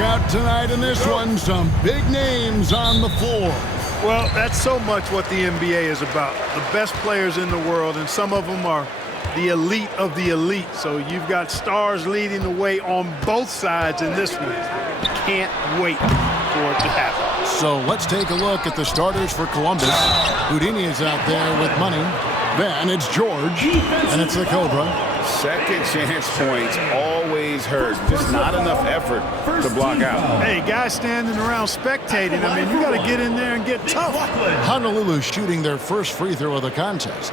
out tonight in this one. Some big names on the floor. Well, that's so much what the NBA is about. The best players in the world, and some of them are the elite of the elite. So you've got stars leading the way on both sides in this one. Can't wait for it to happen. So let's take a look at the starters for Columbus. Houdini is out there with money. Then it's George, and it's the Cobra. Second chance points always hurt. Just not enough effort to block out. Hey, guys standing around spectating, I mean, you got to get in there and get tough. Honolulu shooting their first free throw of the contest.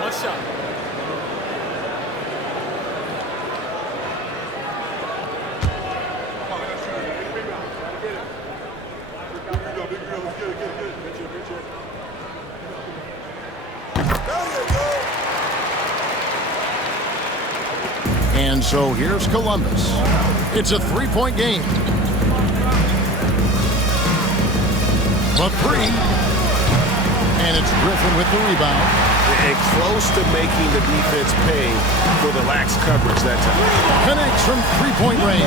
One shot. And so here's Columbus. It's a three-point game. A three. And it's Griffin with the rebound. And close to making the defense pay for the lax coverage that time. Connects from three-point range.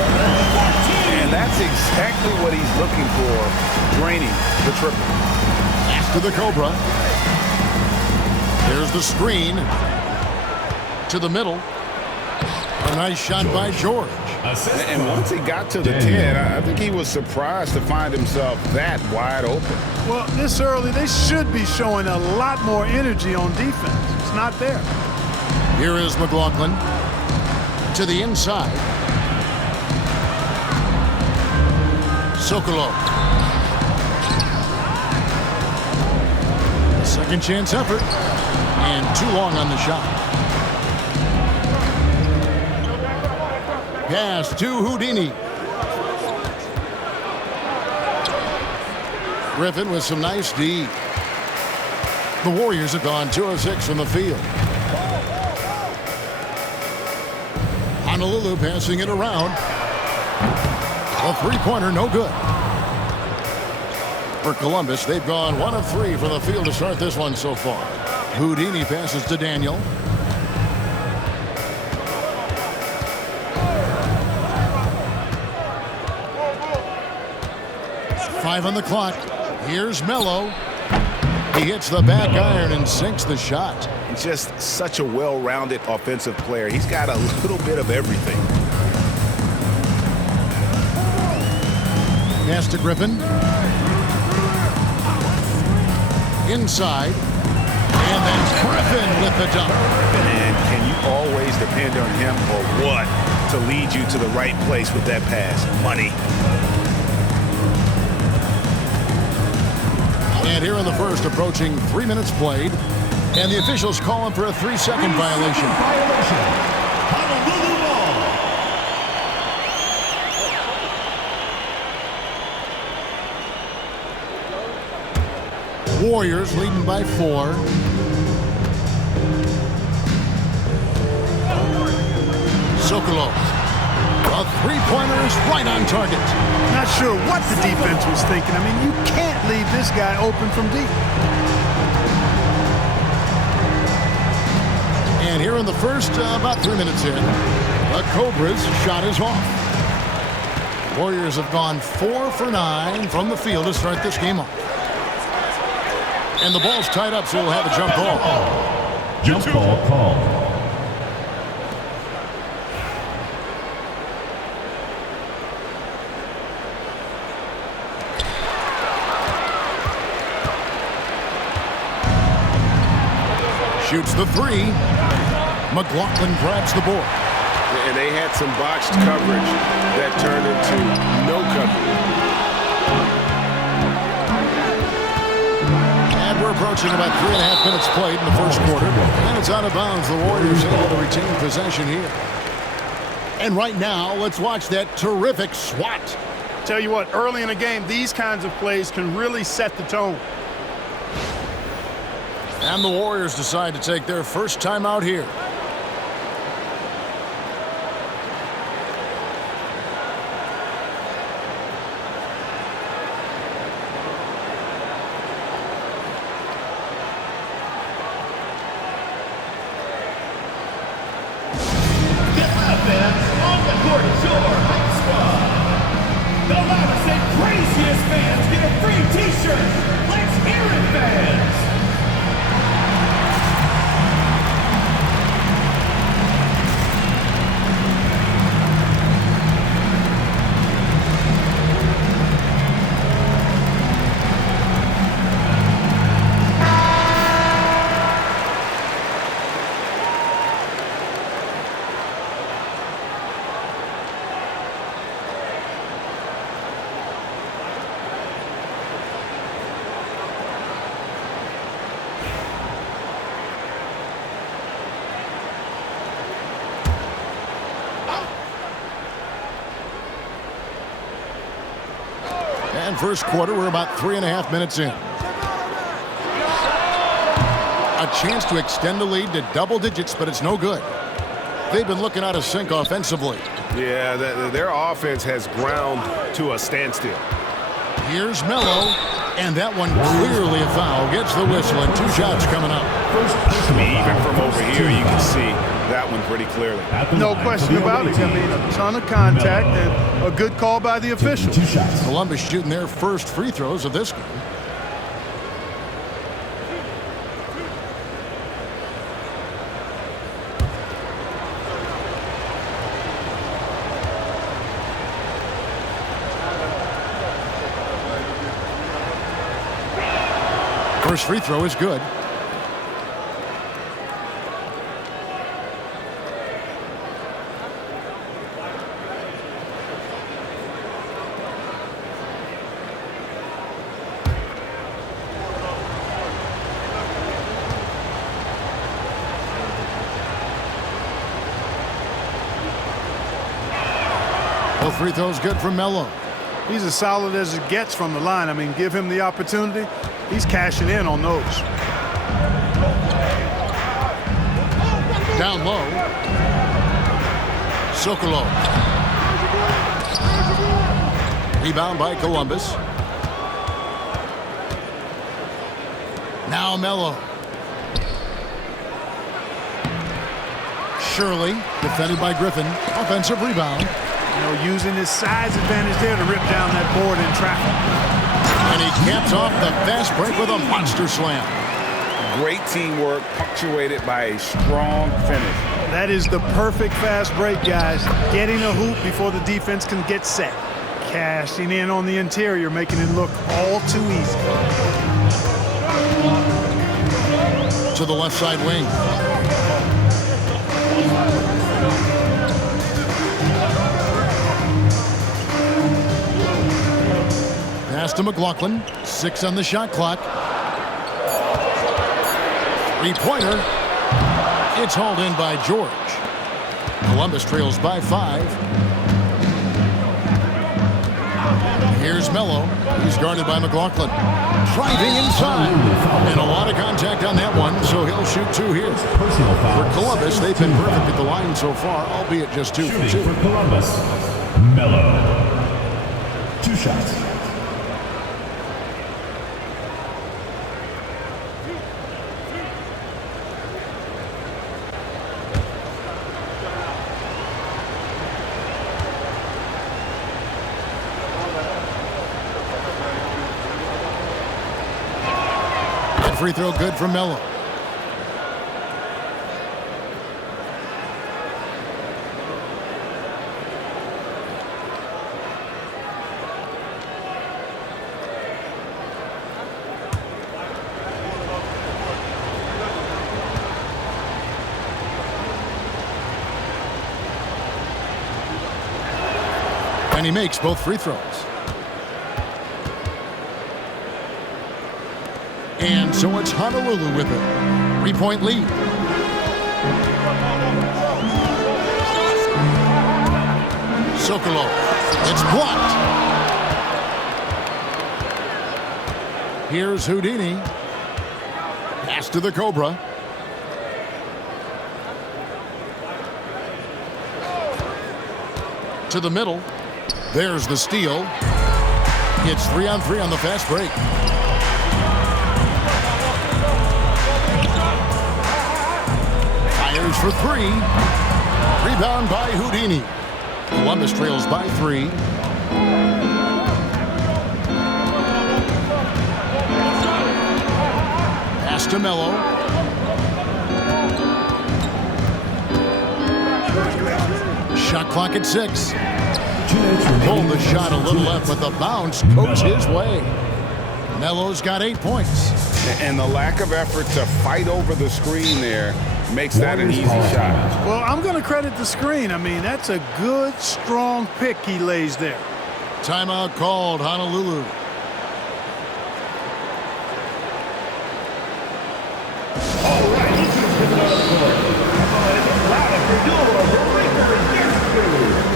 And that's exactly what he's looking for, draining the triple. Pass to the Cobra. There's the screen. To the middle. A nice shot by George. And once he got to the 10, I think he was surprised to find himself that wide open. Well, this early, they should be showing a lot more energy on defense. It's not there. Here is McLaughlin. To the inside. Sokolov. Second chance effort. And too long on the shot. Pass to Houdini. Griffin with some nice D. The Warriors have gone 2 of 6 from the field. Honolulu passing it around. A three-pointer, no good. For Columbus, they've gone 1 of 3 from the field to start this one so far. Houdini passes to Daniel. Five on the clock. Here's Melo. He hits the back iron and sinks the shot. Just such a well-rounded offensive player. He's got a little bit of everything. Pass to Griffin. Inside. And then Griffin with the dunk. And can you always depend on him or what to lead you to the right place with that pass? Money. And here in the first, approaching 3 minutes played. And the officials call him for a 3-second violation. Honolulu ball. Warriors leading by 4. Sokolov. A three-pointer is right on target. Not sure what the defense was thinking. I mean, you can't leave this guy open from deep. And here in the first, about 3 minutes in, the Cobras shot is off. Warriors have gone 4 for 9 from the field to start this game off. And the ball's tied up, so we'll have a jump ball. Jump ball call. Shoots the three. McLaughlin grabs the board. And they had some botched coverage that turned into no coverage. And we're approaching about 3.5 minutes played in the first quarter. And it's out of bounds. The Warriors able to retain possession here. And right now, let's watch that terrific swat. Tell you what, early in a game, these kinds of plays can really set the tone. And the Warriors decide to take their first time out here. And first quarter, we're about 3.5 minutes in. A chance to extend the lead to double digits, but it's no good. They've been looking out of sync offensively. Yeah, their offense has ground to a standstill. Here's Melo, and that one clearly a foul. Gets the whistle, and 2 shots coming up. Even from over here, you can see that one pretty clearly. No question about it. I mean, a ton of contact and a good call by the officials. Columbus shooting their first free throws of this game. First free throw is good. Both free throws good from Melo. He's as solid as it gets from the line. I mean, give him the opportunity. He's cashing in on those. Down low. Sokolov. Rebound by Columbus. Now Melo. Shirley, defended by Griffin. Offensive rebound. You know, using his size advantage there to rip down that board in traffic. And he caps off the fast break with a monster slam. Great teamwork, punctuated by a strong finish. That is the perfect fast break, guys. Getting a hoop before the defense can get set. Cashing in on the interior, making it look all too easy. To the left side wing. Pass to McLaughlin. 6 on the shot clock. Three-pointer. It's hauled in by George. Columbus trails by 5. Here's Melo. He's guarded by McLaughlin. Driving inside. And a lot of contact on that one, so he'll shoot 2 here. For Columbus, they've been perfect at the line so far, albeit just 2 for 2. For Columbus, Melo. 2 shots. Free throw good from Melo. And he makes both free throws. And so it's Honolulu with it. 3-point lead. Sokolov. It's blocked. Here's Houdini. Pass to the Cobra. To the middle. There's the steal. It's 3-on-3 on the fast break. For 3. Rebound by Houdini. Columbus trails by 3. Pass to Melo. Shot clock at 6. Pulled the shot a little left, but the bounce goes his way. Melo's got 8 points. And the lack of effort to fight over the screen there makes that an easy shot. Well, I'm going to credit the screen. I mean, that's a good, strong pick he lays there. Timeout called, Honolulu. All right, let's go to the court. Live for your breaker yesterday.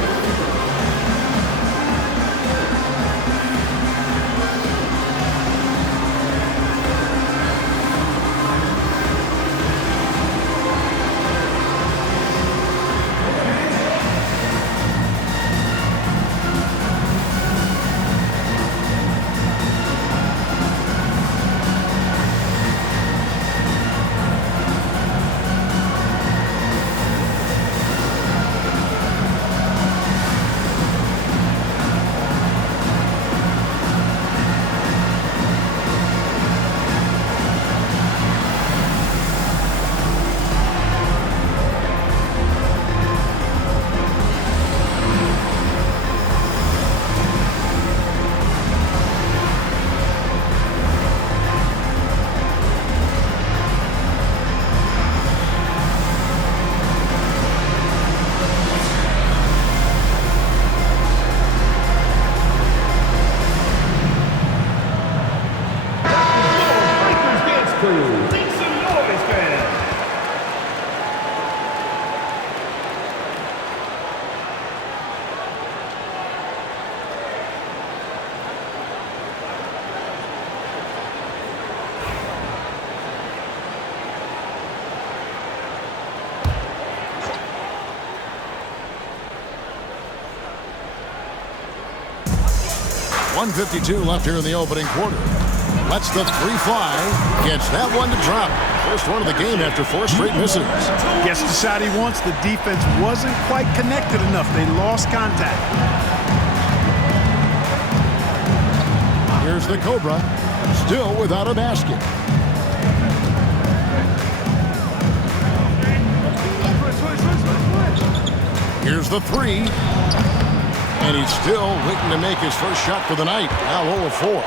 2. Make some noise, fans. .152 left here in the opening quarter. Lets the three fly. Gets that one to drop. First one of the game after 4 straight misses. Gets the shot he wants. The defense wasn't quite connected enough. They lost contact. Here's the Cobra. Still without a basket. Here's the three. And he's still waiting to make his first shot for the night. Now 0 of 4.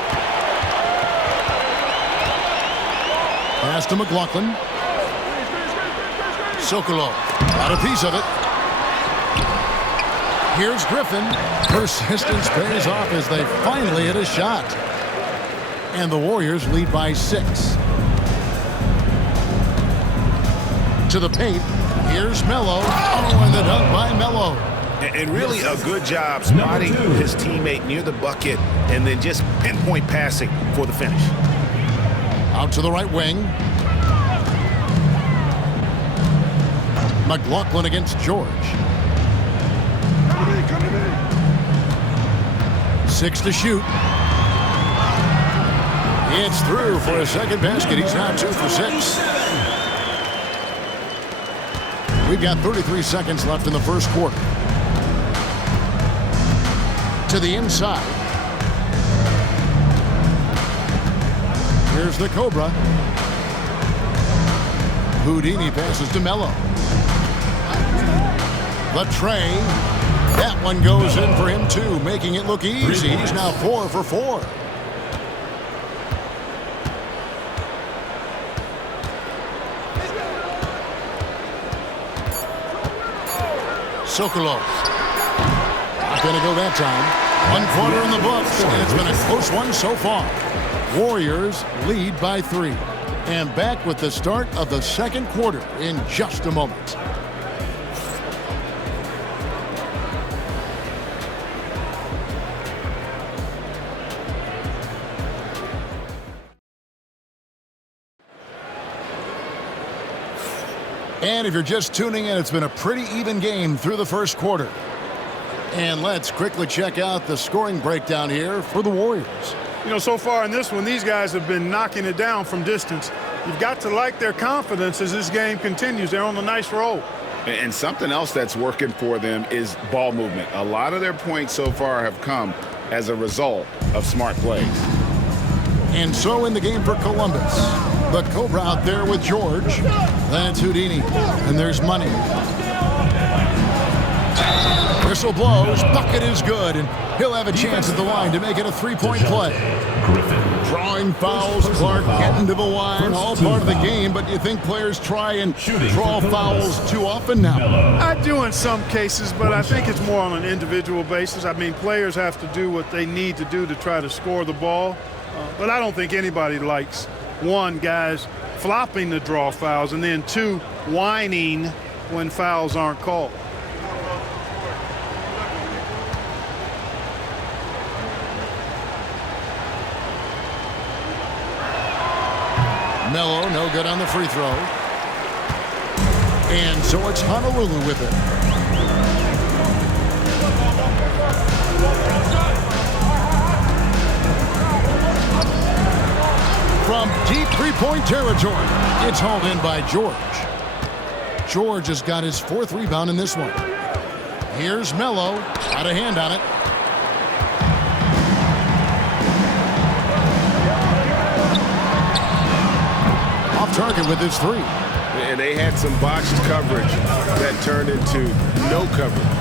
Pass to McLaughlin. Sokolov got a piece of it. Here's Griffin. Persistence pays off as they finally hit a shot. And the Warriors lead by 6. To the paint. Here's Melo. Oh, and the dunk by Melo. And really a good job spotting his teammate near the bucket and then just pinpoint passing for the finish. Out to the right wing. McLaughlin against George. 6 to shoot. It's through for a second basket. He's now 2 for 6. We've got 33 seconds left in the first quarter. To the inside. Here's the Cobra. Houdini passes to Melo. The tray. That one goes in for him too, making it look easy. He's now 4 for 4. Sokolov. Not going to go that time. 1 quarter in the books, and it's been a close one so far. Warriors lead by 3. And back with the start of the second quarter in just a moment. And if you're just tuning in, it's been a pretty even game through the first quarter. And let's quickly check out the scoring breakdown here for the Warriors. You know, so far in this one, these guys have been knocking it down from distance. You've got to like their confidence as this game continues. They're on a nice roll. And something else that's working for them is ball movement. A lot of their points so far have come as a result of smart plays. And so in the game for Columbus, the Cobra out there with George. That's Houdini. And there's Money. Whistle blows. Bucket is good. And he'll have a chance at the line to make it a 3-point play. Drawing fouls, Clark getting to the line. All part of the game, but you think players try and draw fouls too often now? I do in some cases, but I think it's more on an individual basis. I mean, players have to do what they need to do to try to score the ball. But I don't think anybody likes, 1, guys flopping the draw fouls, and then 2, whining when fouls aren't called. Melo, no good on the free throw. And so it's Honolulu with it. From deep three-point territory, it's hauled in by George. George has got his 4th rebound in this one. Here's Melo, got a hand on it. Off target with his 3. And they had some botched coverage that turned into no coverage.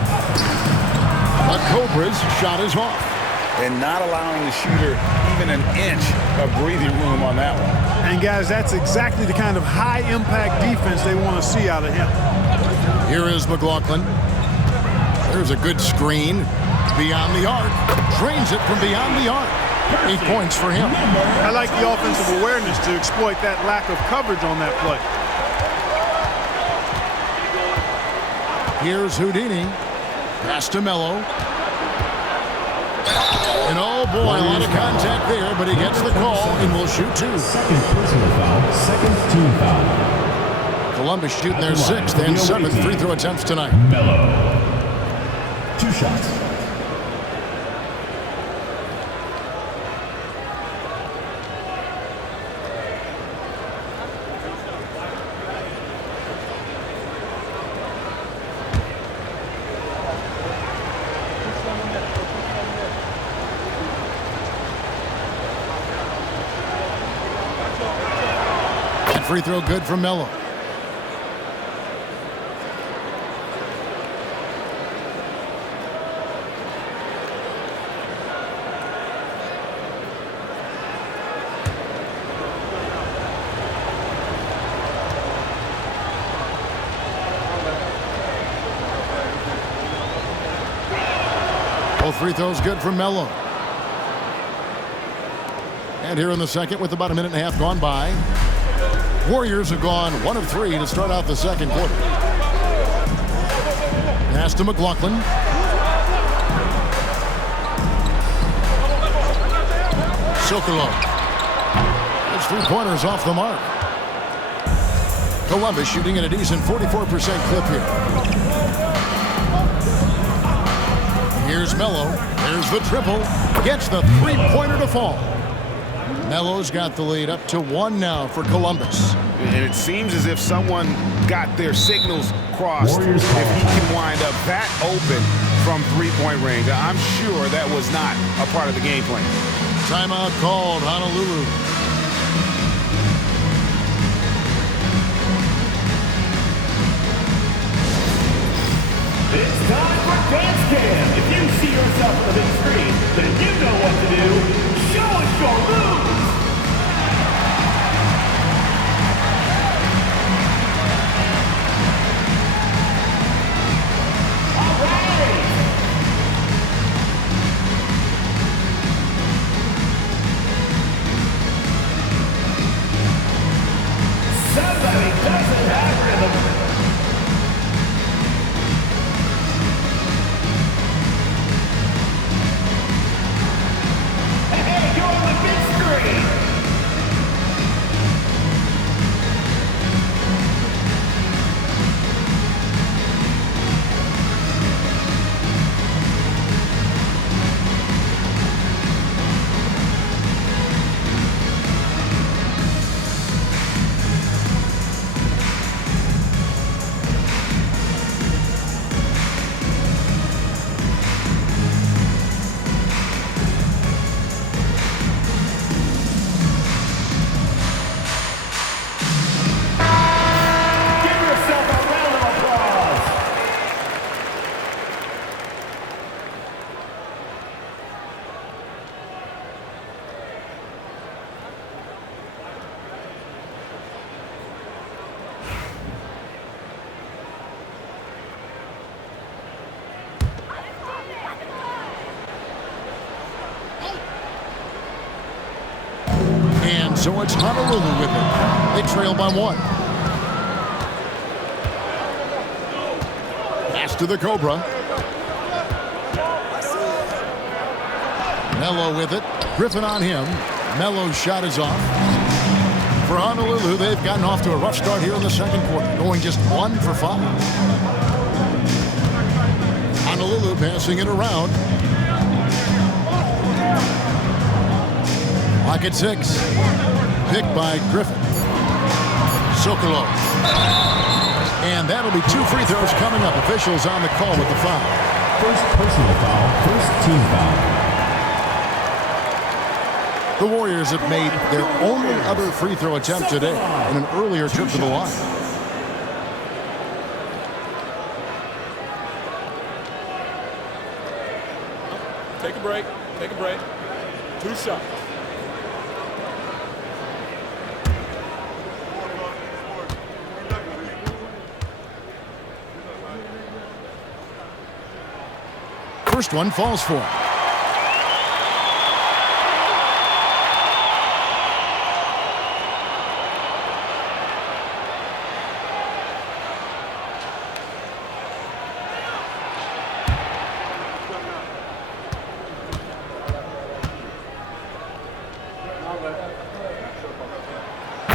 The Cobras shot is off. And not allowing the shooter even an inch of breathing room on that one. And guys, that's exactly the kind of high-impact defense they want to see out of him. Here is McLaughlin. There's a good screen. Beyond the arc. Drains it from beyond the arc. 8 points for him. I like the offensive awareness to exploit that lack of coverage on that play. Here's Houdini. Pass to Melo. And oh boy, a lot of contact there, but he gets the call and will shoot 2. Second personal foul, second team foul. Columbus shooting their 6th and 7th free throw attempts tonight. Melo. 2 shots. Free throw good from Melo. Both free throws good from Melo. And here in the second with about a minute and a half gone by. Warriors have gone 1 of 3 to start out the second quarter. Pass to McLaughlin. Sokolov. His 3-pointers off the mark. Columbus shooting at a decent 44% clip here. Here's Melo. There's the triple. Gets the 3-pointer to fall. Melo's got the lead up to 1 now for Columbus. And it seems as if someone got their signals crossed. Warriors if he can wind up that open from 3-point range, I'm sure that was not a part of the game plan. Timeout called, Honolulu. It's time for Dance Cam. If you see yourself on the big screen, then you know what to do. Show us your moves. All right. Somebody doesn't have rhythm. So it's Honolulu with it. They trail by 1. Pass to the Cobra. Melo with it. Griffin on him. Melo's shot is off. For Honolulu, they've gotten off to a rough start here in the second quarter, going just 1 for 5. Honolulu passing it around. Clock at 6. Picked by Griffin. Sokolov. And that'll be 2 free throws coming up. Officials on the call with the foul. First personal foul, first team foul. The Warriors have made their only other free throw attempt today in an earlier trip to the line. Take a break. Take a break. 2 shots. First one falls for him.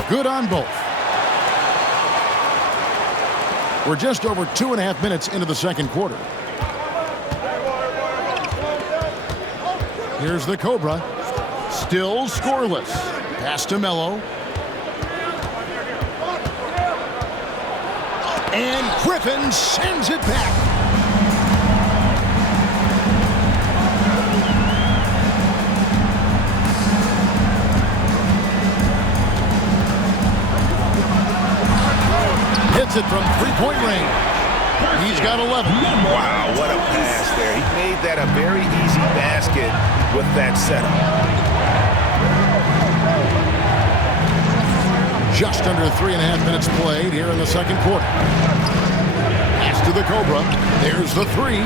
Good on both. We're just over 2.5 minutes into the second quarter. Here's the Cobra. Still scoreless. Pass to Mello. And Griffin sends it back. Hits it from three-point range. He's got 11. Wow, what a pass there. He made that a very easy basket with that setup. Just under 3.5 minutes played here in the second quarter. Pass to the Cobra. There's the three.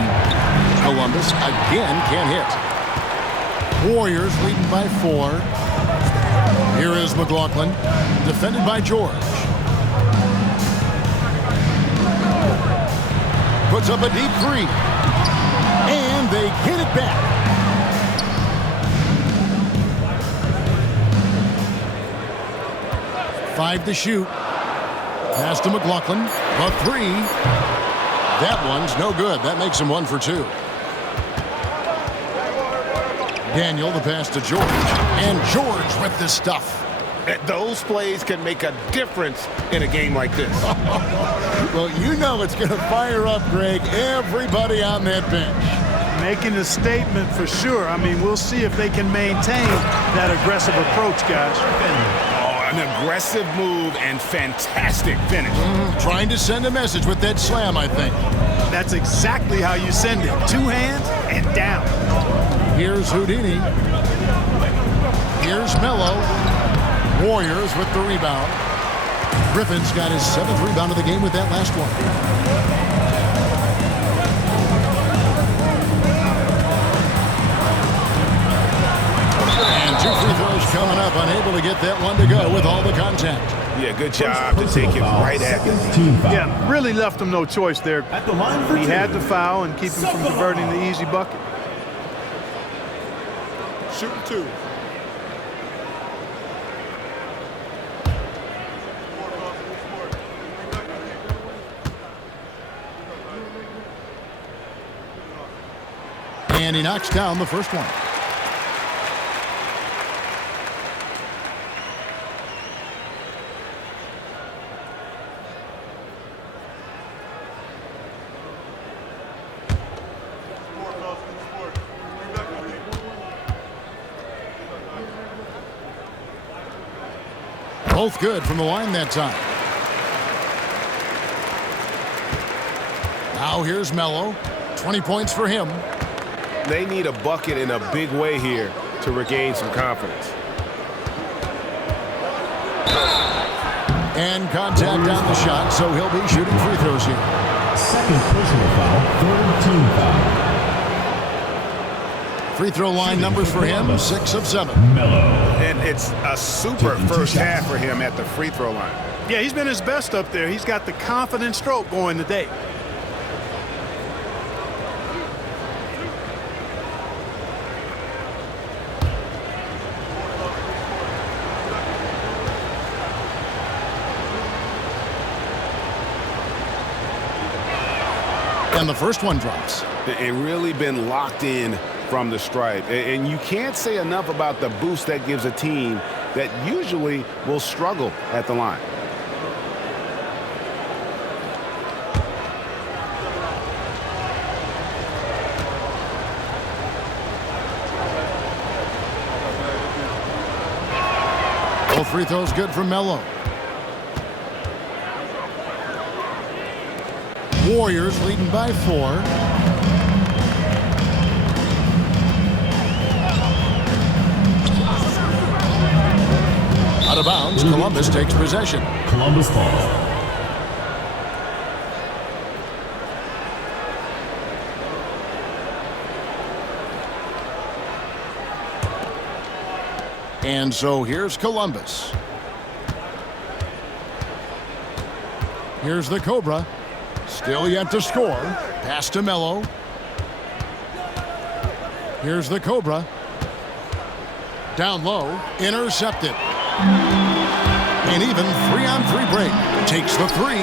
Columbus again can't hit. Warriors leading by 4. Here is McLaughlin, defended by George. Puts up a deep three. And they get it back. Five to shoot. Pass to McLaughlin. A three. That one's no good. That makes him 1 for 2. Daniel, the pass to George. And George with the stuff. Those plays can make a difference in a game like this. Well, you know it's going to fire up, Greg, everybody on that bench. Making a statement for sure. I mean, we'll see if they can maintain that aggressive approach, guys. Oh, an aggressive move and fantastic finish. Trying to send a message with that slam, I think. That's exactly how you send it. 2 hands and down. Here's Houdini. Here's Mello. Warriors with the rebound. Griffin's got his 7th rebound of the game with that last one. And 2 free throws coming up. Unable to get that one to go with all the contact. Yeah, good job to take it right at him. Yeah, really left him no choice there. At the line for He two. had to foul and keep him from converting the easy bucket. Shooting 2. And he knocks down the first one. Both good from the line that time. Now here's Mello. 20 points for him. They need a bucket in a big way here to regain some confidence. And contact on the shot, so he'll be shooting free throws here. Second personal foul, 3rd team foul. Free throw line numbers for him, 6 of 7. And it's a super first half for him at the free throw line. Yeah, he's been his best up there. He's got the confident stroke going today. And the first one drops. It really been locked in from the stripe. And you can't say enough about the boost that gives a team that usually will struggle at the line. Both free throws good from Mello. Warriors leading by 4. Out of bounds, Columbus takes possession. Columbus ball. And so here's Columbus. Here's the Cobra. Still yet to score. Pass to Mello. Here's the Cobra. Down low. Intercepted. An even 3-on-3 break. Takes the three.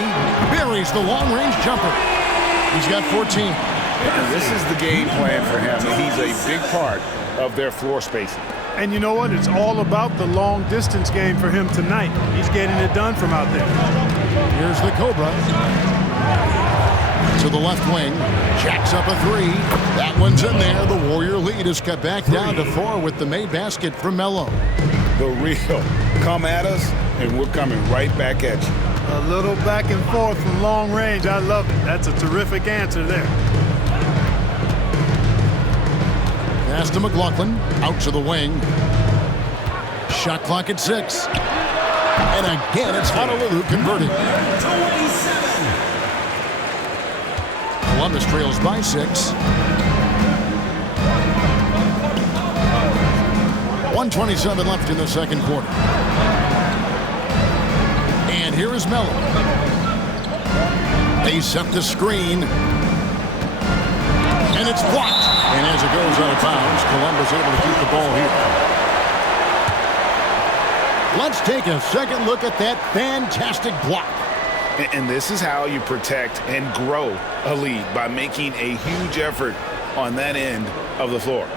Buries the long-range jumper. He's got 14. And this is the game plan for him, and he's a big part of their floor spacing. And you know what? It's all about the long-distance game for him tonight. He's getting it done from out there. Here's the Cobra. To the left wing. Jacks up a three. That one's in there. The Warrior lead is cut back down to 4 with the made basket from Melo. The real come at us, and we're coming right back at you. A little back and forth from long range. I love it. That's a terrific answer there. Pass to McLaughlin. Out to the wing. Shot clock at 6. And again, it's Honolulu converting. Columbus trails by 6. 1:27 left in the second quarter. And here is Melo. They set the screen. And it's blocked. And as it goes out of bounds, Columbus able to keep the ball here. Let's take a second look at that fantastic block. And this is how you protect and grow a lead, by making a huge effort on that end of the floor.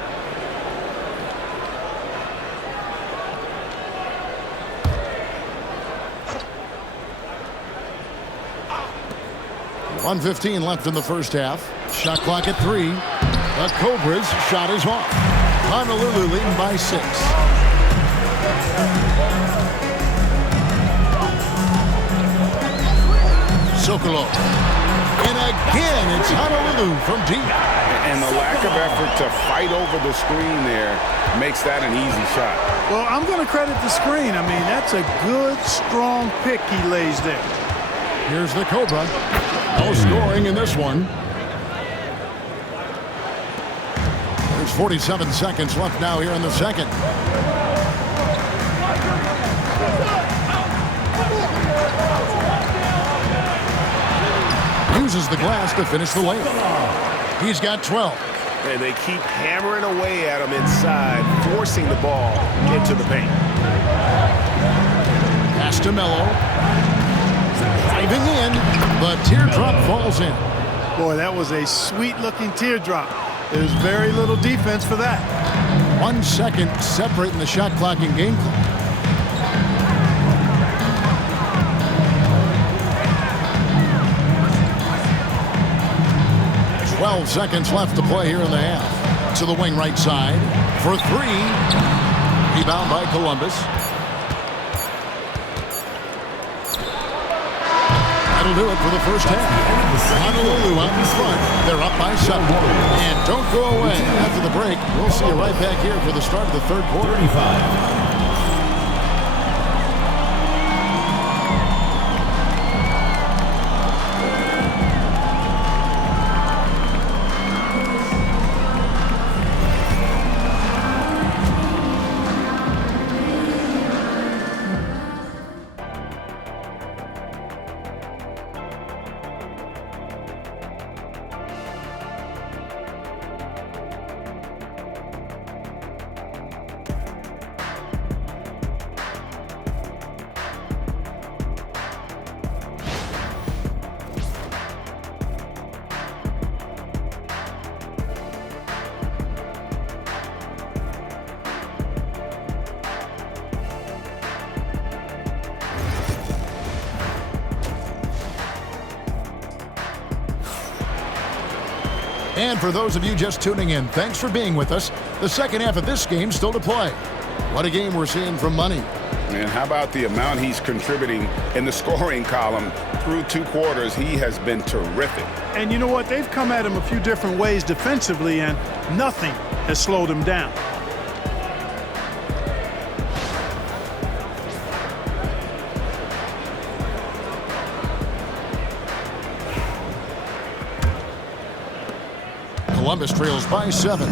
.115 left in the first half. Shot clock at 3. The Cobras shot is off. Honolulu leading by 6. Sokolow. And again, it's Honolulu from deep. And the lack of effort to fight over the screen there makes that an easy shot. Well, I'm going to credit the screen. I mean, that's a good, strong pick he lays there. Here's the Cobra. No scoring in this one. There's 47 seconds left now here in the second. Uses the glass to finish the layup. He's got 12. And they keep hammering away at him inside, forcing the ball into the paint. Pass to Melo. Driving in. The teardrop falls in. Boy, that was a sweet-looking teardrop. There's very little defense for that. 1 second separating the shot clock and game clock. 12 seconds left to play here in the half. To the wing right side for 3. Rebound by Columbus. That'll do it for the first half. Honolulu out in front. They're up by 7. And don't go away. After the break, we'll see you right back here for the start of the third quarter. 35. And for those of you just tuning in, thanks for being with us. The second half of this game still to play. What a game we're seeing from Money. And how about the amount he's contributing in the scoring column through 2 quarters? He has been terrific. And you know what? They've come at him a few different ways defensively, and nothing has slowed him down. Columbus trails by 7.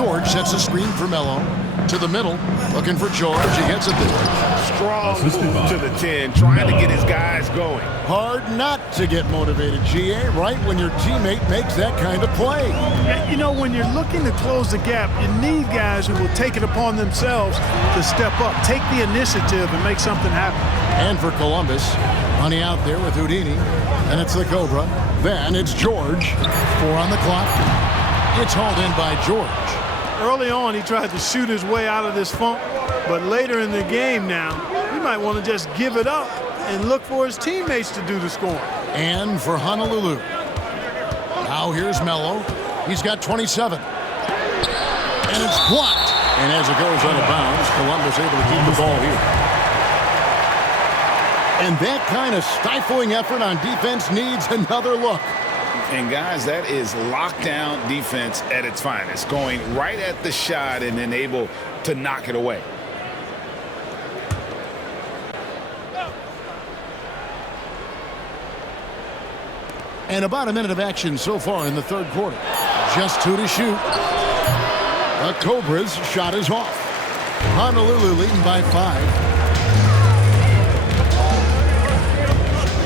George sets a screen for Melo. To the middle, looking for George. He gets it there. Strong move to the 10, trying to get his guys going. Hard not to get motivated, GA, right when your teammate makes that kind of play. Yeah, you know, when you're looking to close the gap, you need guys who will take it upon themselves to step up, take the initiative, and make something happen. And for Columbus, money out there with Houdini. And it's the Cobra. Then it's George. 4 on the clock. It's hauled in by George. Early on, he tried to shoot his way out of this funk, but later in the game now, he might want to just give it up and look for his teammates to do the scoring. And for Honolulu. Now here's Melo. He's got 27. And it's blocked. And as it goes out of bounds, Columbus able to keep the ball here. And that kind of stifling effort on defense needs another look. And guys, that is lockdown defense at its finest, going right at the shot and then able to knock it away. And about a minute of action so far in the third quarter. Just 2 to shoot. The Cobras' shot is off. Honolulu leading by 5.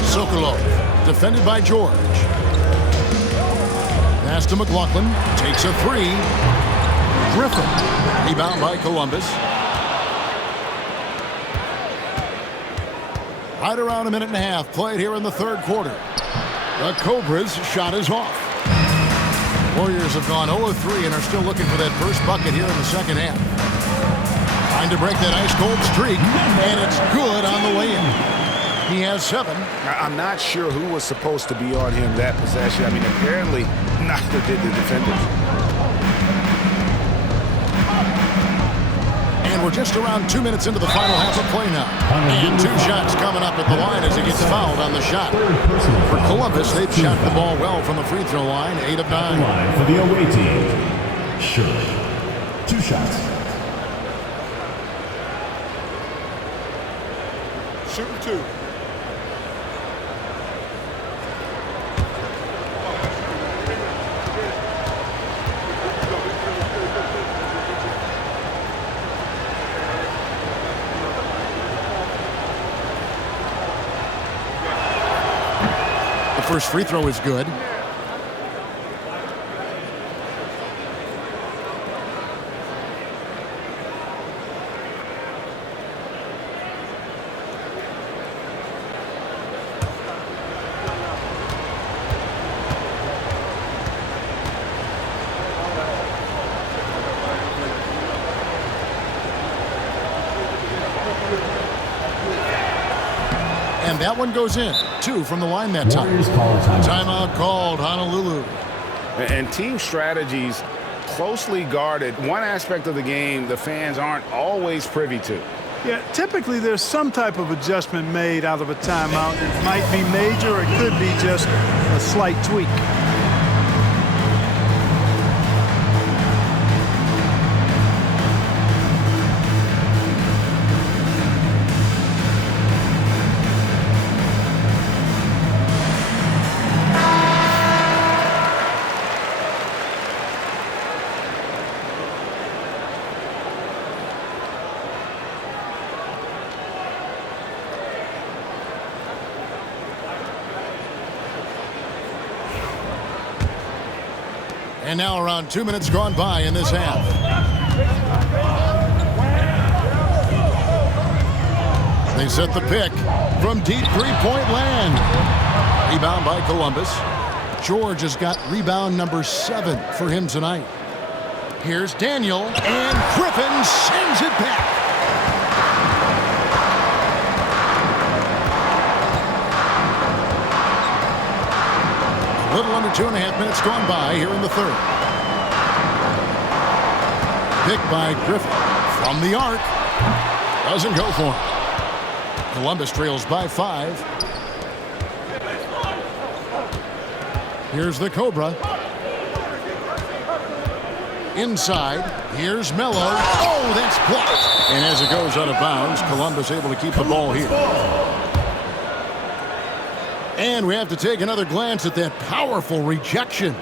Sokolov, defended by George. Pass to McLaughlin, takes a 3. Griffin, rebound by Columbus. Right around a minute and a half played here in the third quarter. The Cobras' shot is off. Warriors have gone 0-3 and are still looking for that first bucket here in the second half. Trying to break that ice-cold streak, and it's good on the way in. He has 7. I'm not sure who was supposed to be on him that possession. I mean, apparently neither did the defenders. And we're just around 2 minutes into the final half of play now. And 2 shots coming up at the line as he gets fouled on the shot. For Columbus, they've shot the ball well from the free throw line, 8 of 9. Line for the away team. Sure. 2 shots. Shooting 2. First free throw is good. And that one goes in. 2 from the line that time. Timeout called, Honolulu. And team strategies closely guarded. One aspect of the game the fans aren't always privy to. Yeah, typically there's some type of adjustment made out of a timeout. It might be major, or it could be just a slight tweak. And now around 2 minutes gone by in this half. They set the pick from deep three-point land. Rebound by Columbus. George has got rebound number 7 for him tonight. Here's Daniel, and Griffin sends it back. A little under 2.5 minutes gone by here in the third. Picked by Griffin from the arc. Doesn't go for him. Columbus trails by 5. Here's the Cobra. Inside, here's Melo. Oh, that's blocked. And as it goes out of bounds, Columbus able to keep the ball here. And we have to take another glance at that powerful rejection.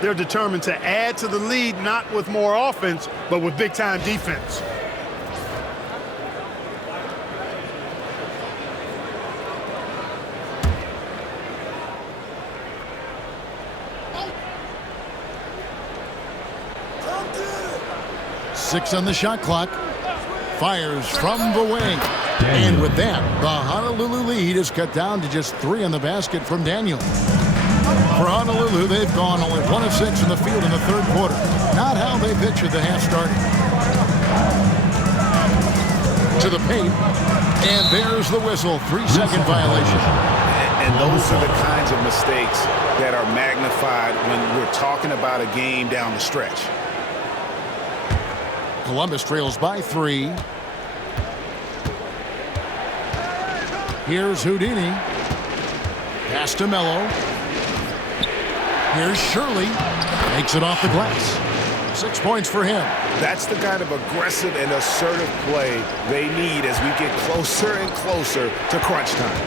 They're determined to add to the lead, not with more offense, but with big-time defense. Six on the shot clock. Fires from the wing. And with that, the Honolulu lead is cut down to just 3 in the basket from Daniel. For Honolulu, they've gone only 1 of 6 from the field in the third quarter. Not how they pictured the half starting. To the paint. And there's the whistle. 3-second violation. And those are the kinds of mistakes that are magnified when we're talking about a game down the stretch. Columbus trails by 3. Here's Houdini. Pass to Mello. Here's Shirley. Makes it off the glass. 6 points for him. That's the kind of aggressive and assertive play they need as we get closer and closer to crunch time.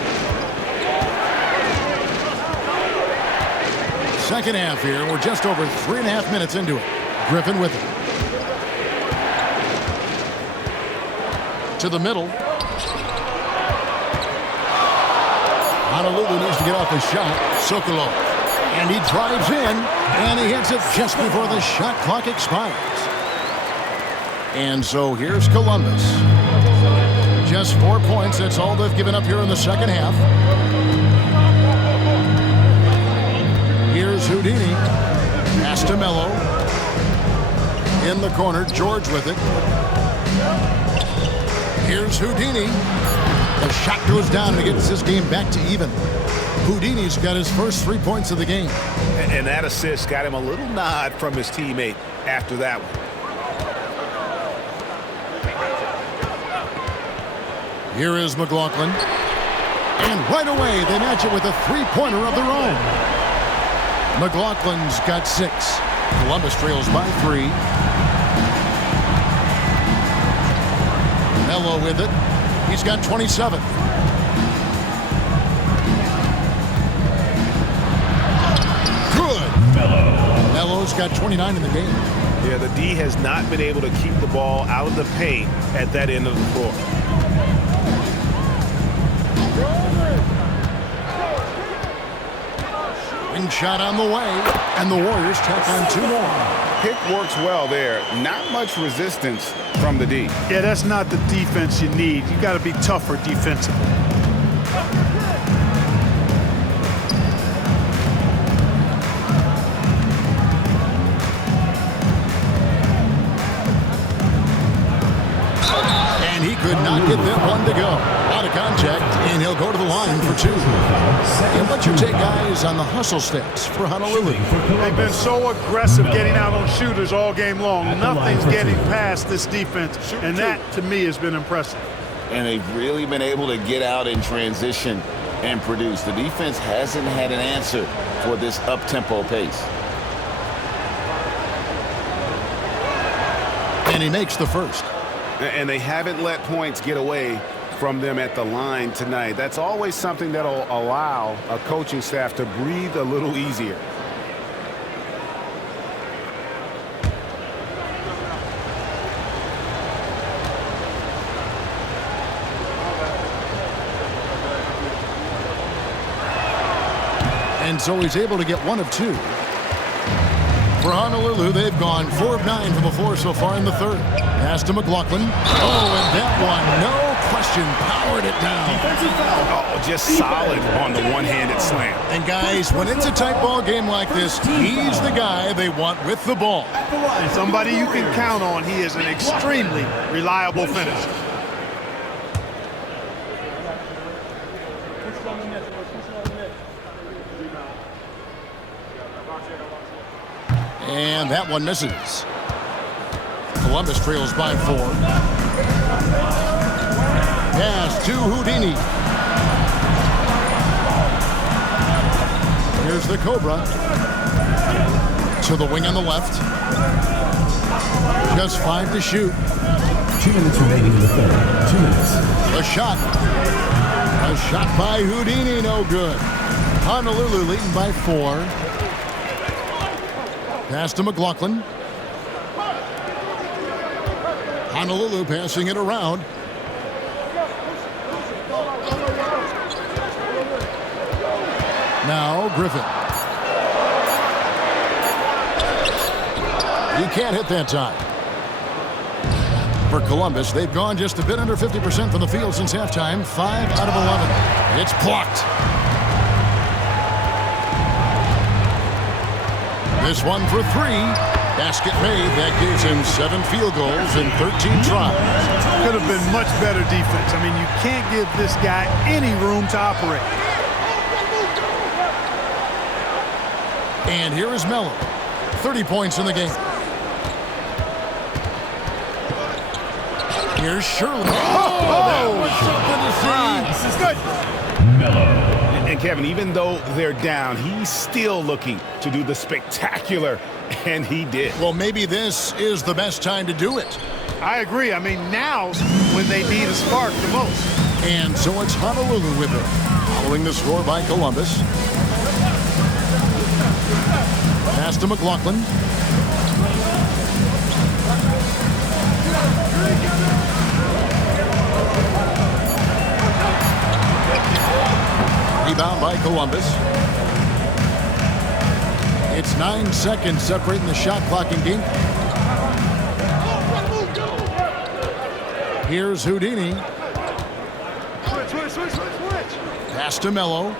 Second half here. We're just over 3.5 minutes into it. Griffin with it. To the middle. Honolulu needs to get off a shot. Sokolov. And he drives in. And he hits it just before the shot clock expires. And so here's Columbus. Just 4 points. That's all they've given up here in the second half. Here's Houdini. Pass to Mello. In the corner. George with it. Here's Houdini. The shot goes down and gets this game back to even. Houdini's got his first 3 points of the game. And that assist got him a little nod from his teammate after that one. Here is McLaughlin. And right away, they match it with a 3-pointer of their own. McLaughlin's got 6. Columbus trails by 3. Mello with it. He's got 27. Good. Mello's got 29 in the game. Yeah, the D has not been able to keep the ball out of the paint at that end of the floor. Wing shot on the way, and the Warriors tack on 2 more. Pick works well there. Not much resistance from the D. Yeah, that's not the defense you need. You got to be tougher defensively. And he could not get that one to go. Out of contact, and he'll go to the line for 2. And what's your take, guys, on the hustle stats for Honolulu? They've been so aggressive getting out on shooters all game long. Nothing's getting past this defense, and that, to me, has been impressive. And they've really been able to get out in transition and produce. The defense hasn't had an answer for this up-tempo pace. And he makes the first. And they haven't let points get away from them at the line tonight. That's always something that'll allow a coaching staff to breathe a little easier. And so he's able to get 1 of 2. For Honolulu, they've gone 4 of 9 from the floor so far in the third. Pass to McLaughlin. Oh, and that one, no question, powered it down. Oh, just solid on the one-handed slam. And guys, when it's a tight ball game like this, he's the guy they want with the ball. Somebody you can count on. He is an extremely reliable finisher. And that one misses. Columbus trails by 4. Pass to Houdini. Here's the Cobra. To the wing on the left. Just 5 to shoot. 2 minutes remaining in the third. 2 minutes. A shot. A shot by Houdini, no good. Honolulu leading by 4. Pass to McLaughlin. Honolulu passing it around. Now Griffin. He can't hit that time. For Columbus, they've gone just a bit under 50% from the field since halftime. 5 out of 11. It's blocked. This one for 3. Basket made. That gives him 7 field goals in 13 tries. Could have been much better defense. I mean, you can't give this guy any room to operate. And here is Melo. 30 points in the game. Here's Shirley. That was something to see. Good. Melo. And Kevin, even though they're down, he's still looking to do the spectacular, and he did. Well, maybe this is the best time to do it. I agree. I mean, now's when they need a spark the most. And so it's Honolulu with it, following the score by Columbus. Pass to McLaughlin. Rebound by Columbus. It's 9 seconds separating the shot clock in game. Here's Houdini. Switch. Pass to Melo.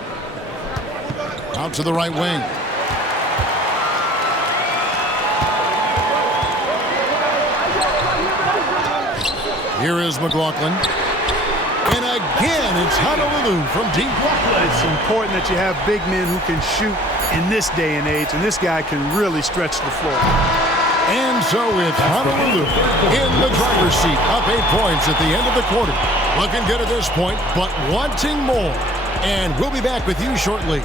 Out to the right wing. Here is McLaughlin. And again, it's Honolulu from deep. It's important that you have big men who can shoot in this day and age, and this guy can really stretch the floor. And so it's Honolulu in the driver's seat, up 8 points at the end of the quarter. Looking good at this point, but wanting more. And we'll be back with you shortly.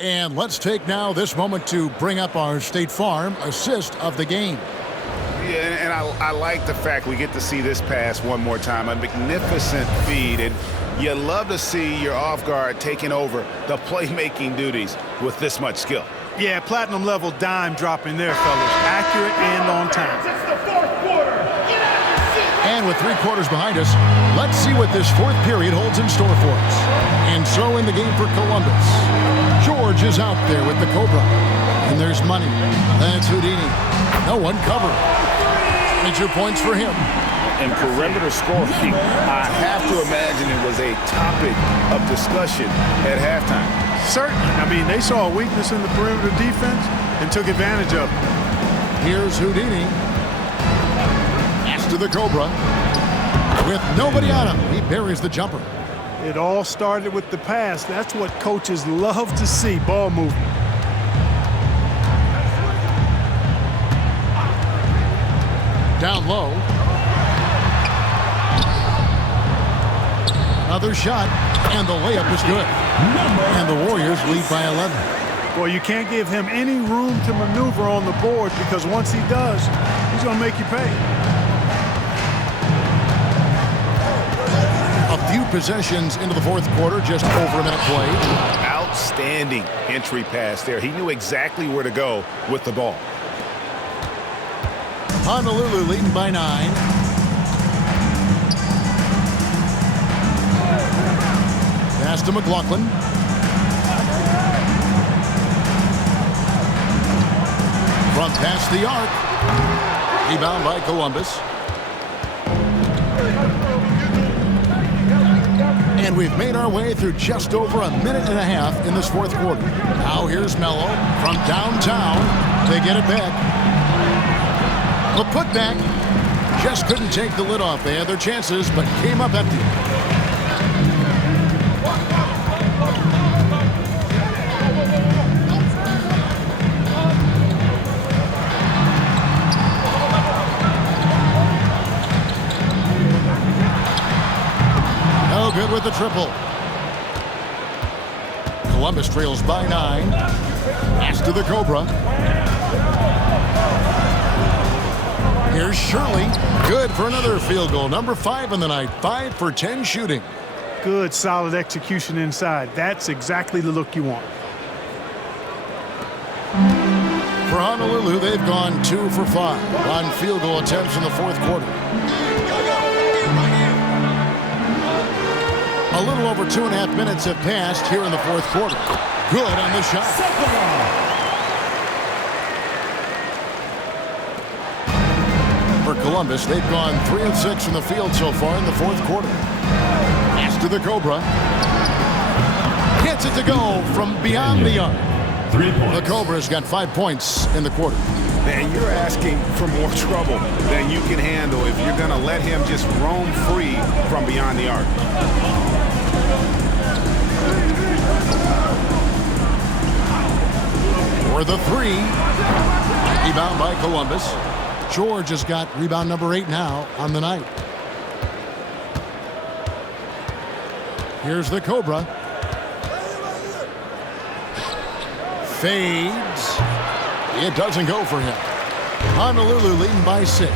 And let's take now this moment to bring up our State Farm assist of the game. Yeah, and I like the fact we get to see this pass one more time. A magnificent feed, and you love to see your off guard taking over the playmaking duties with this much skill. Yeah, platinum level dime dropping there, fellas. Accurate and on time. It's the fourth quarter. Get out of your seat. And with 3 quarters behind us, let's see what this 4th period holds in store for us. And so in the game for Columbus, George is out there with the Cobra. And there's money. That's Houdini. No one covered. 22 points for him. And perimeter scoring, I have to imagine it was a topic of discussion at halftime. Certainly. I mean, they saw a weakness in the perimeter defense and took advantage of it. Here's Houdini. Pass to the Cobra. With nobody on him, he buries the jumper. It all started with the pass. That's what coaches love to see, ball movement. Down low. Another shot, and the layup is good. And the Warriors lead by 11. Well, you can't give him any room to maneuver on the board because once he does, he's going to make you pay. A few possessions into the 4th quarter, just over a minute played. Outstanding entry pass there. He knew exactly where to go with the ball. Honolulu leading by 9. Pass to McLaughlin. Front past the arc. Rebound by Columbus. And we've made our way through just over a minute and a half in this 4th quarter. Now here's Melo from downtown to get it back. The putback just couldn't take the lid off. They had their chances, but came up empty. No good with the triple. Columbus trails by 9. Pass to the Cobra. Here's Shirley. Good for another field goal. Number 5 in the night. 5 for 10 shooting. Good, solid execution inside. That's exactly the look you want. For Honolulu, they've gone 2 for 5 on field goal attempts in the fourth quarter. A little over 2.5 minutes have passed here in the fourth quarter. Good on the shot. For Columbus, they've gone 3 of 6 from the field so far in the fourth quarter. Pass to the Cobra. Gets it to go from beyond the arc. 3 points. The Cobra's got 5 points in the quarter. Man, you're asking for more trouble than you can handle if you're going to let him just roam free from beyond the arc. For the 3. Rebound by Columbus. George has got rebound number 8 now on the night. Here's the Cobra. Fades. It doesn't go for him. Honolulu leading by 6.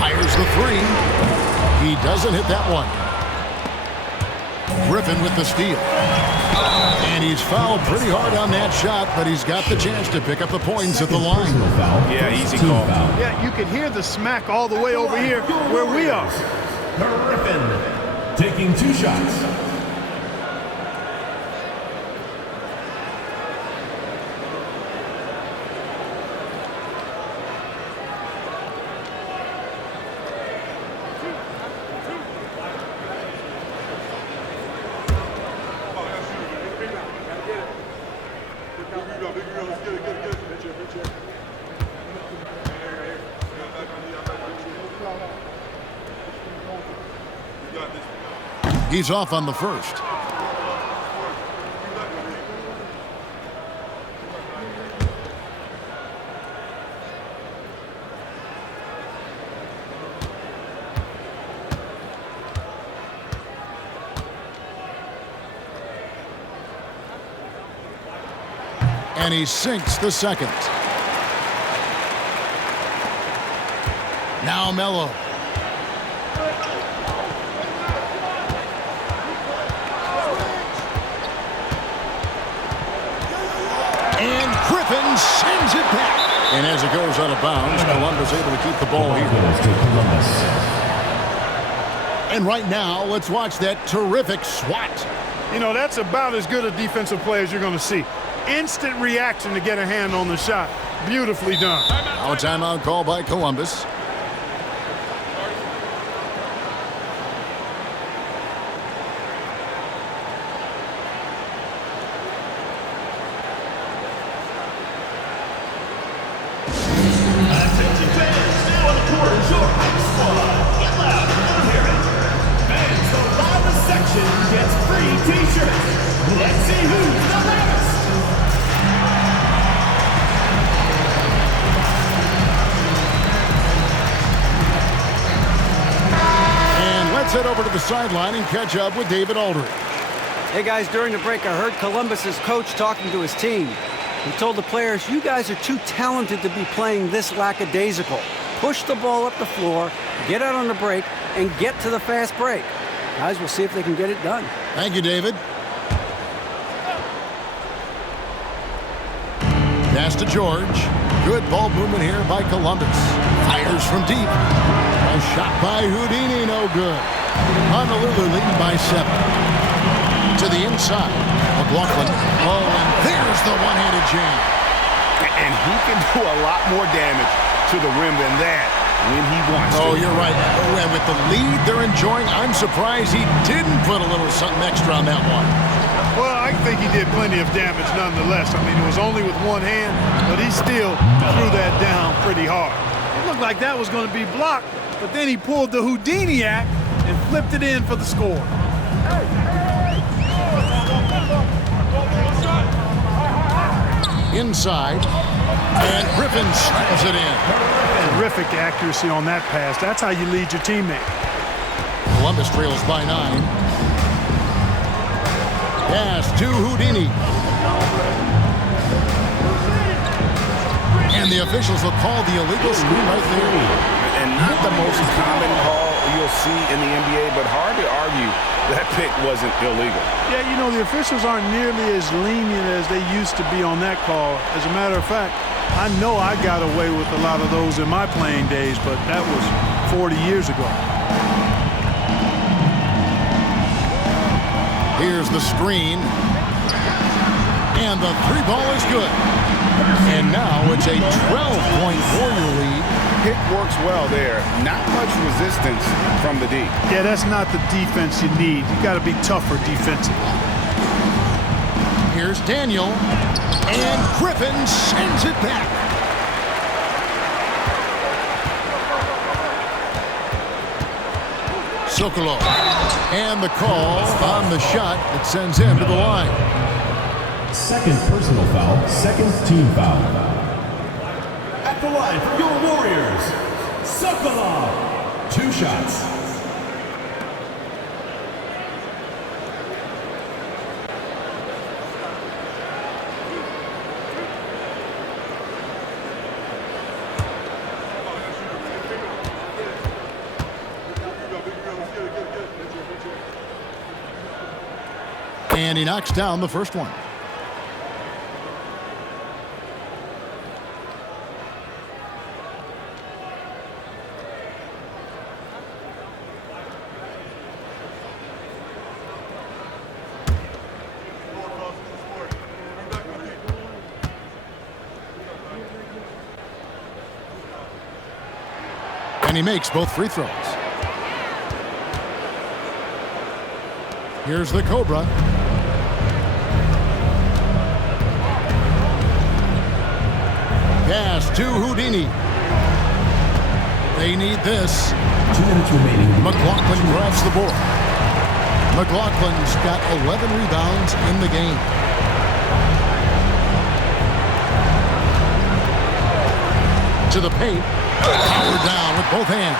Fires the 3. He doesn't hit that one. Griffin with the steal. And he's fouled pretty hard on that shot, but he's got the chance to pick up the points at the line. Yeah, easy call. Yeah, you can hear the smack all the way over here where we are. Griffin taking 2 shots. He's off on the first. And he sinks the second. Now Mello. And Griffin sends it back. And as it goes out of bounds, Columbus able to keep the ball here. And right now, let's watch that terrific swat. You know, that's about as good a defensive play as you're going to see. Instant reaction to get a hand on the shot. Beautifully done. Now a timeout call by Columbus. Head over to the sideline and catch up with David Aldridge. Hey guys, during the break I heard Columbus's coach talking to his team. He told the players, you guys are too talented to be playing this lackadaisical. Push the ball up the floor, get out on the break, and get to the fast break. Guys, we'll see if they can get it done. Thank you, David. Pass to George. Good ball movement here by Columbus. Fires from deep. A shot by Houdini, no good. Honolulu leading by 7. To the inside. McLaughlin. Oh, and there's the one-handed jam. And he can do a lot more damage to the rim than that when he wants to. Oh, you're right. And with the lead they're enjoying, I'm surprised he didn't put a little something extra on that one. Well, I think he did plenty of damage nonetheless. I mean, it was only with one hand, but he still threw that down pretty hard. It looked like that was going to be blocked, but then he pulled the Houdini act and flipped it in for the score. Inside, and Griffin slams it in. Terrific accuracy on that pass. That's how you lead your teammate. Columbus trails by 9. Pass to Houdini. And the officials will call the illegal screen right there. And not the most common call you'll see in the NBA, but hard to argue that pick wasn't illegal. Yeah, you know, the officials aren't nearly as lenient as they used to be on that call. As a matter of fact, I know I got away with a lot of those in my playing days, but that was 40 years ago. Here's the screen. And the three ball is good. And now it's a 12-point Warrior lead. Pick works well there. Not much resistance from the D. Yeah, that's not the defense you need. You got to be tougher defensively. Here's Daniel. And Griffin sends it back. Sokolov. And the call on the shot that sends him to the line. Second personal foul, second team foul. At the line for your Warriors, Sokolov. 2 shots. And he knocks down the first one. And he makes both free throws. Here's the Cobra. Pass to Houdini. They need this. 2 minutes remaining. McLaughlin grabs the board. McLaughlin's got 11 rebounds in the game. To the paint. Powered down with both hands.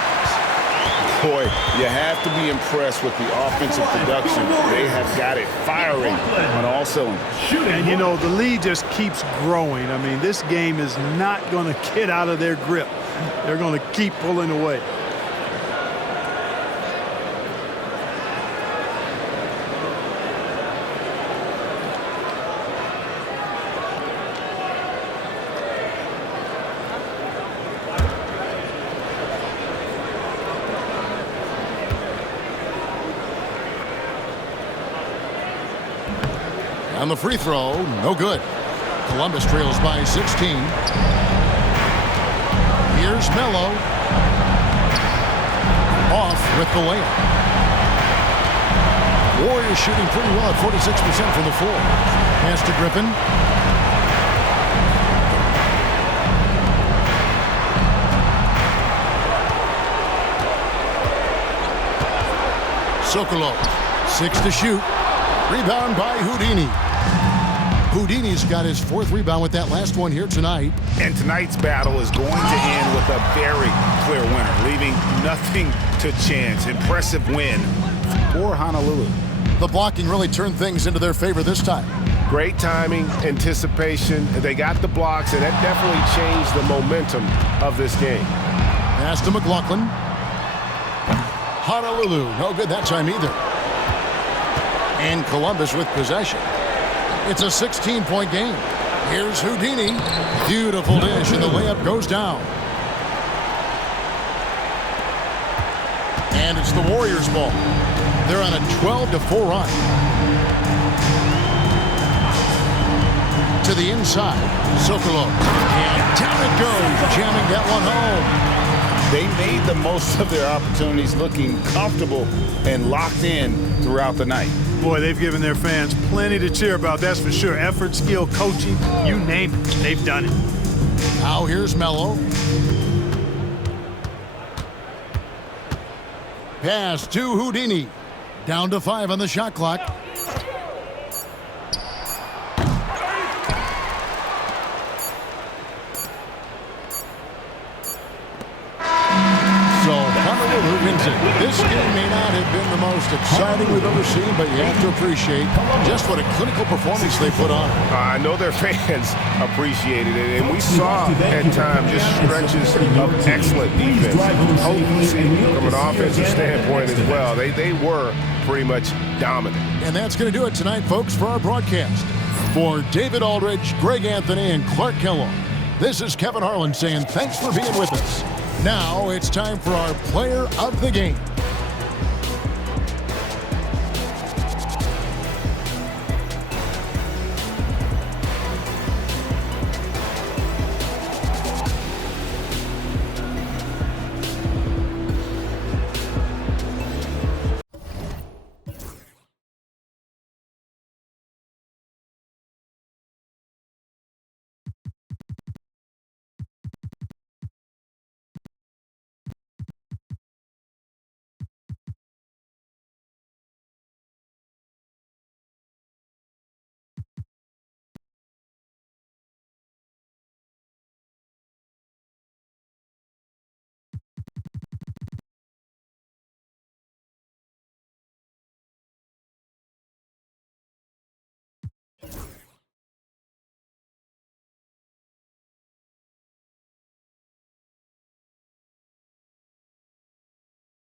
Boy, you have to be impressed with the offensive production. They have got it firing on all cylinders. And, you know, the lead just keeps growing. I mean, this game is not going to get out of their grip. They're going to keep pulling away. On the free throw, no good. Columbus trails by 16. Here's Melo. Off with the layup. Warriors shooting pretty well at 46% from the floor. Pass to Griffin. Sokolov. 6 to shoot. Rebound by Houdini. Houdini's got his 4th rebound with that last one here tonight. And tonight's battle is going to end with a very clear winner, leaving nothing to chance. Impressive win for Honolulu. The blocking really turned things into their favor this time. Great timing, anticipation. They got the blocks, and that definitely changed the momentum of this game. Pass to McLaughlin. Honolulu, no good that time either. And Columbus with possession. It's a 16-point game. Here's Houdini. Beautiful dish, and the layup goes down. And it's the Warriors' ball. They're on a 12-4 run. To the inside, Sokolov. And down it goes, jamming that one home. They made the most of their opportunities, looking comfortable and locked in throughout the night. Boy, they've given their fans plenty to cheer about, that's for sure. Effort, skill, coaching, you name it, they've done it. Now here's Melo. Pass to Houdini. Down to 5 on the shot clock. So Honolulu wins wins it. This game may not have been the most exciting we've ever seen, but you have to appreciate just what a clinical performance they put on. I know their fans appreciated it, and we saw at times just stretches of excellent defense. Potency from an offensive standpoint as well. They were pretty much dominant. And that's going to do it tonight, folks, for our broadcast. For David Aldridge, Greg Anthony, and Clark Kellogg, this is Kevin Harlan saying thanks for being with us. Now it's time for our player of the game.